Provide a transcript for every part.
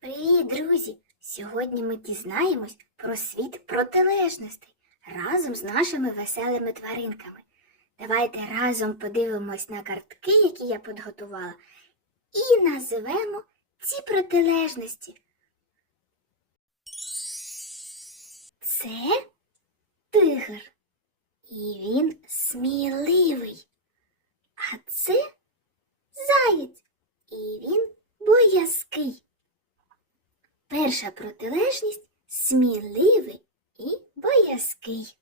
Привіт, друзі! Сьогодні ми дізнаємось про світ протилежностей разом з нашими веселими тваринками. Давайте разом подивимось на картки, які я підготувала, і назвемо ці протилежності. Це тигр, і він сміливий. А це заєць, і він боязкий. Перша протилежність сміливий і боязкий.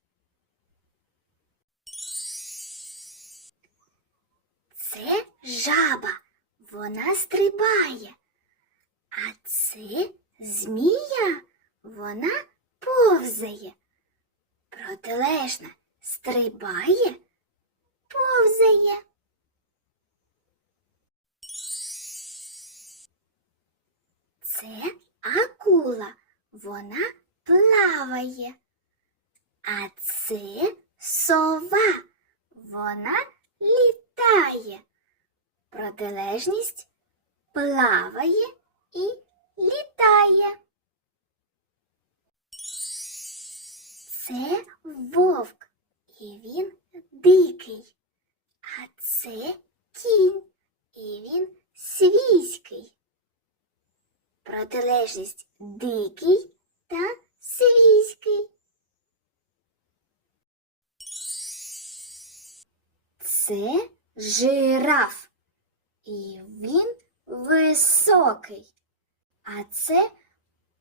Це жаба, вона стрибає. А це змія, вона повзає. Протилежна стрибає, повзає. Акула, вона плаває. А це сова, вона літає. Протилежність плаває і літає. Це вовк, і він дикий. Це жираф. І він високий. А це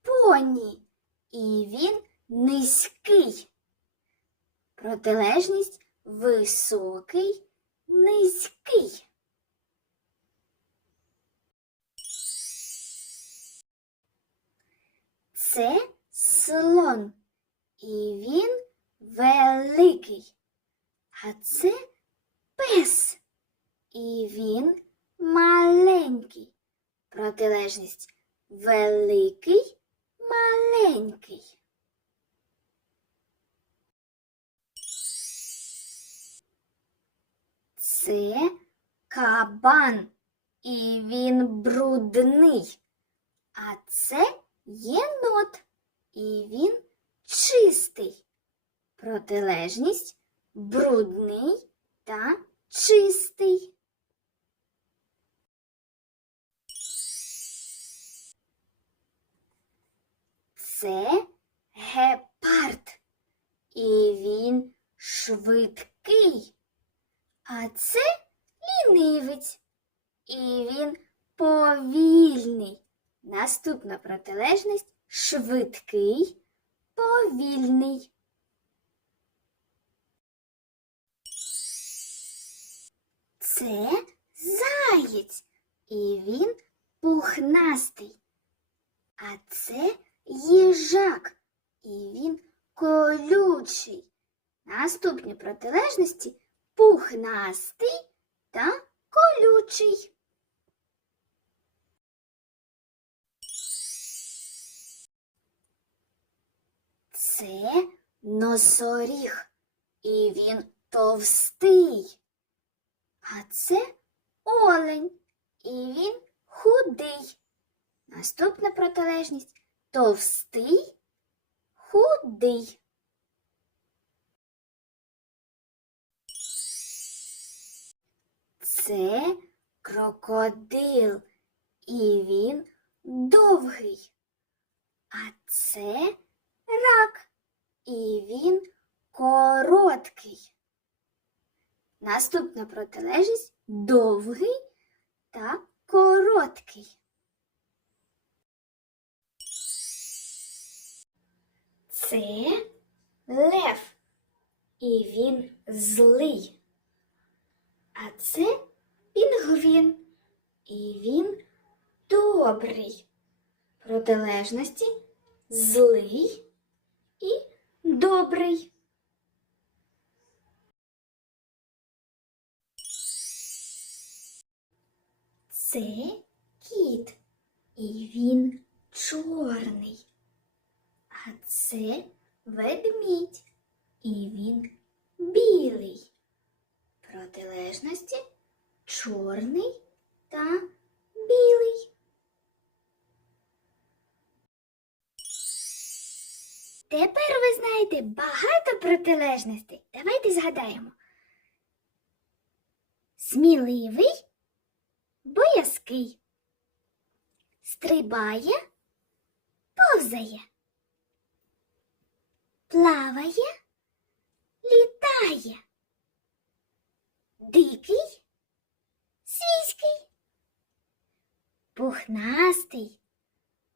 поні. І він низький. Протилежність високий, низький. Це слон, і він великий. А це пес, і він маленький. Протилежність великий, маленький. Це кабан, і він брудний. А це єнот, і він чистий. Протилежність брудний та чистий. Це гепард, і він швидкий. А це лінивець, і він повільний. Наступна протилежність швидкий, повільний. Це заєць, і він пухнастий. А це їжак, і він колючий. Наступні протилежності пухнастий та колючий. Це носоріг, і він товстий. А це олень, і він худий. Наступна протилежність товстий, худий. Це крокодил, і він довгий. А це рак, і він короткий. Наступна протилежність довгий та короткий. Це лев, і він злий. А це пінгвін, і він добрий. Протилежності злий і добрий. Це кіт, і він чорний. А це ведмідь, і він білий. Протилежності чорний та білий. Тепер ви знаєте багато протилежностей. Давайте згадаємо. Сміливий боязкий, стрибає, повзає, плаває, літає, дикий, свійський, пухнастий,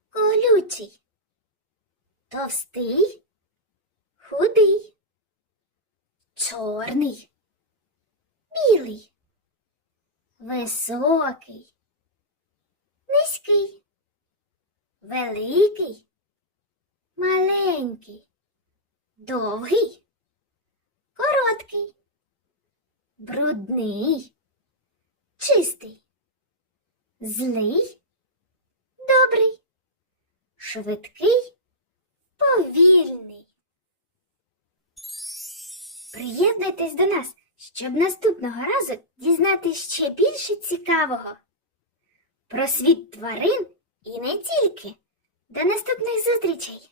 колючий, товстий, худий, чорний, білий, високий, низький, великий, маленький, довгий, короткий, брудний, чистий, злий, добрий, швидкий, повільний. Приєднуйтесь до нас, щоб наступного разу дізнати ще більше цікавого про світ тварин і не тільки. До наступних зустрічей!